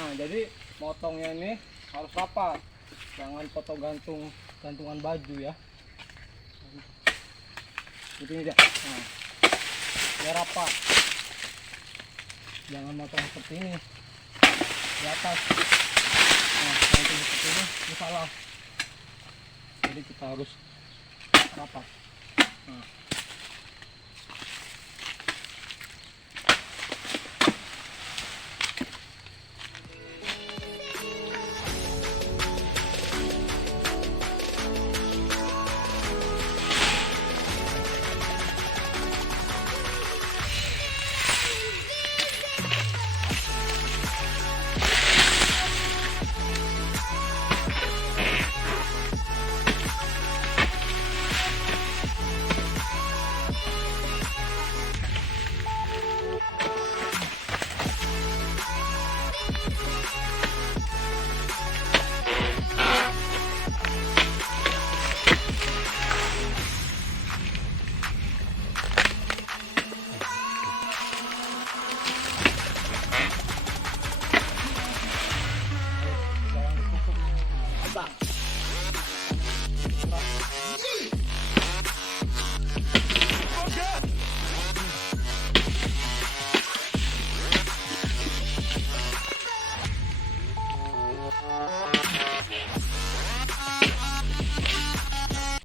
Nah, jadi motongnya ini harus rapat, jangan foto gantungan baju ya. Ini dia. Nah, dia rapat, jangan motong seperti ini di atas. Nah, kalau seperti ini salah, jadi kita harus rapat.